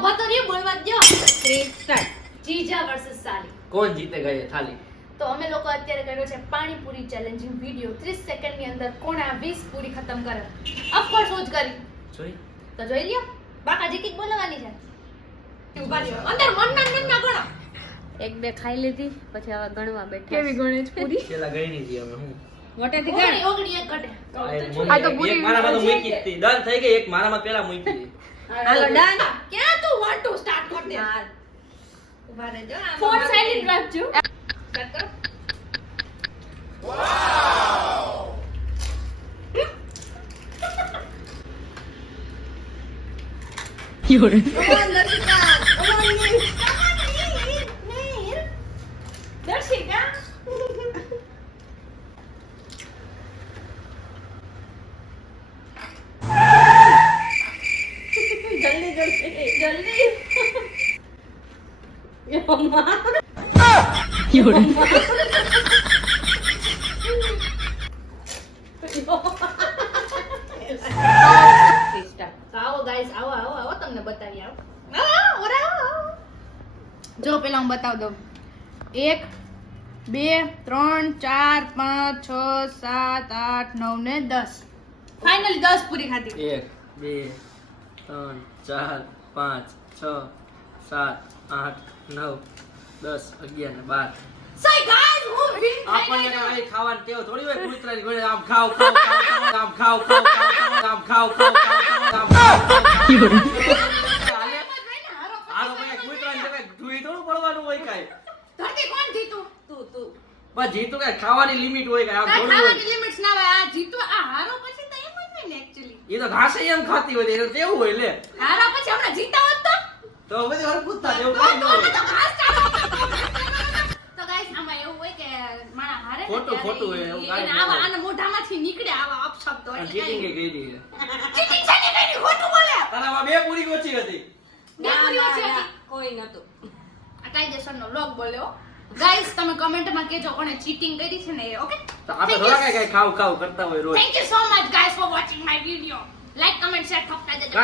ઉભા તો રહ્યો બોલવા દો 3 સ્ટાર્ટ જીજા વર્સસ સાલી કોણ જીતેગા ये थाली તો અમે લોકો અત્યારે કર્યો છે પાણીપુરી ચેલેન્જિંગ વિડિયો 30 સેકન્ડ ની અંદર કોણ આ 20 પૂરી ખતમ કરે ઓફકોર્સ હું જ કરી જોઈ તો જોઈ લ્યો બાકાજી કીક બોલવાની છે ઉભા રહ્યો અંદર મન ના ગણો એક બે ખાઈ લીધી પછી હવે ગણવા બેઠા કેવી ગણે છે પૂરી પેલા ગઈ ની અમે હું મોટેથી ઓગણી ઓગણી એક ઘટે આ તો પૂરી એક મારામાં તો મૂકી હતી ડન થઈ ગઈ એક મારામાં પેલા મૂકી હતી હાલો ડન ક્યાં તું 1 2 સ્ટાર્ટ કર દે ઉભા રહેજો ફોન સાઇલેન્ટ રાખજો સ્ટાર્ટ કરો યોરે દર્શિકા જલ્દી જલ્દી જલ્દી યમ્મા યોરે આવો ગાઈસ આવો આવો આવો તમને બતાવી આવો જો પેલા હું બતાવ દઉં 1 2 3 4 5 6 7 8 9 ને 10 ફાઇનલી 10 પૂરી ખાધી 1 2 3 4 5 6 7 8 9 10 11 ને 12 સહી ગાઈસ હું વિન આપણને કઈ ખાવાની ટેવ થોડી હોય કૂતરાની ઘોડે આમ ખાવ ખાવ ખાવ આમ ખાવ ખાવ આમ ખાવ ખાવ આમ ખાવ યોરે આરો ભાઈ કૂતરાની જગ્યાએ ધુઈ થોડું પડવાનું હોય કાઈ ધરતી કોણ જીતું તું બસ જીતું કે ખાવાની લિમિટ હોય કે આમ કાઈ થોડું હોય ખાવાની લિમિટ્સ ના હોય આ જીતું આ હારો પછી તો એમ જ હોય ને એક્ચ્યુઅલી એ તો ઘાસે એમ ખાતી હોય એટલે કેવું હોય લે હારો પછી હમણાં જીતા હોત તો બધી વાર પૂછતા જેવું તો કાઈ ન હોય તો ઘાસ ચાલો તો ગાઈસ આમાં એવું હોય કે મારા હારે ને ખોટું ત્યારે ખોટું હોય, એવું કાંઈ એને ન આવા હોય. આના મોઢામાંથી નીકળે આવા અપશબ્દો એટલે ચીટિંગ કાંઈ એ કરી ચીટિંગ છે ને કઈ ખોટું બોલે તારામાં બે પૂરી ઓછી હતી બે પૂરી ઓછી હતી. કોઈ નતું આ કાયદેસરનો લોક બોલ્યો ગાઈસ તમે કમેન્ટમાં કહેજો કોણે ચીટિંગ કરી છે ને એ ઓકે તો આપણે થોડા કઈ ખાવ ખાવ કરતા હોય રોજ thank you so much guys for watching my video like comment share ઠોકતા જજો